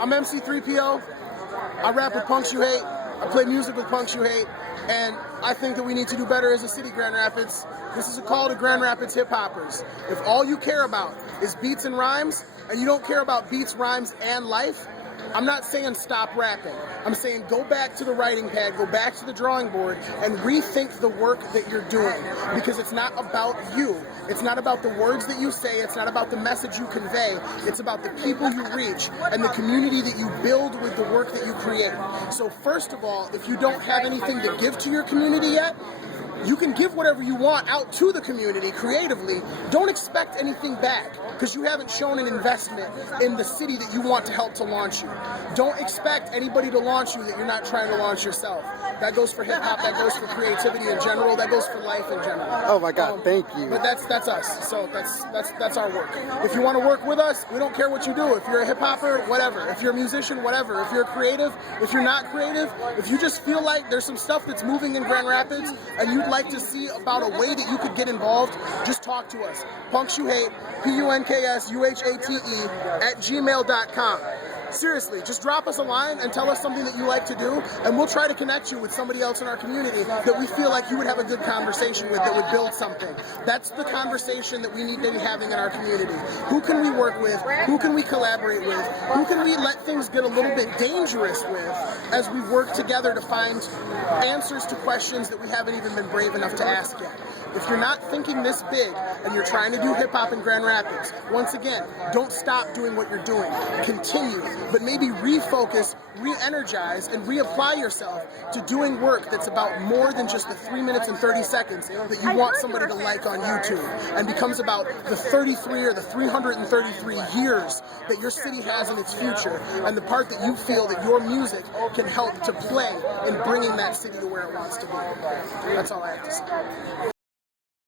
I'm MC3PO. I rap with punks you hate. I play music with punks you hate. And I think that we need to do better as a city, Grand Rapids. This is a call to Grand Rapids hip-hoppers. If all you care about is beats and rhymes, and you don't care about beats, rhymes, and life, I'm not saying stop rapping. I'm saying go back to the writing pad, go back to the drawing board, and rethink the work that you're doing. Because it's not about you. It's not about the words that you say. It's not about the message you convey. It's about the people you reach and the community that you build with the work that you create. So first of all, if you don't have anything to give to your community yet, you can give whatever you want out to the community creatively. Don't expect anything back because you haven't shown an investment in the city that you want to help to launch you. Don't expect anybody to launch you that you're not trying to launch yourself. That goes for hip-hop, that goes for creativity in general, that goes for life in general. Oh my God, thank you. But that's us, so that's our work. If you want to work with us, we don't care what you do. If you're a hip-hopper, whatever. If you're a musician, whatever. If you're creative, if you're not creative, if you just feel like there's some stuff that's moving in Grand Rapids and you'd like to see about a way that you could get involved, just talk to us. Punks You Hate, PUNKSUHATE @gmail.com. Seriously, just drop us a line and tell us something that you like to do, and we'll try to connect you with somebody else in our community that we feel like you would have a good conversation with, that would build something. That's the conversation that we need to be having in our community. Who can we work with? Who can we collaborate with? Who can we let things get a little bit dangerous with as we work together to find answers to questions that we haven't even been brave enough to ask yet? If you're not thinking this big and you're trying to do hip-hop in Grand Rapids, once again, don't stop doing what you're doing. Continue, but maybe refocus, re-energize, and reapply yourself to doing work that's about more than just the 3 minutes and 30 seconds that you want somebody to like on YouTube, and becomes about the 33 or the 333 years that your city has in its future, and the part that you feel that your music can help to play in bringing that city to where it wants to be. That's all I have to say.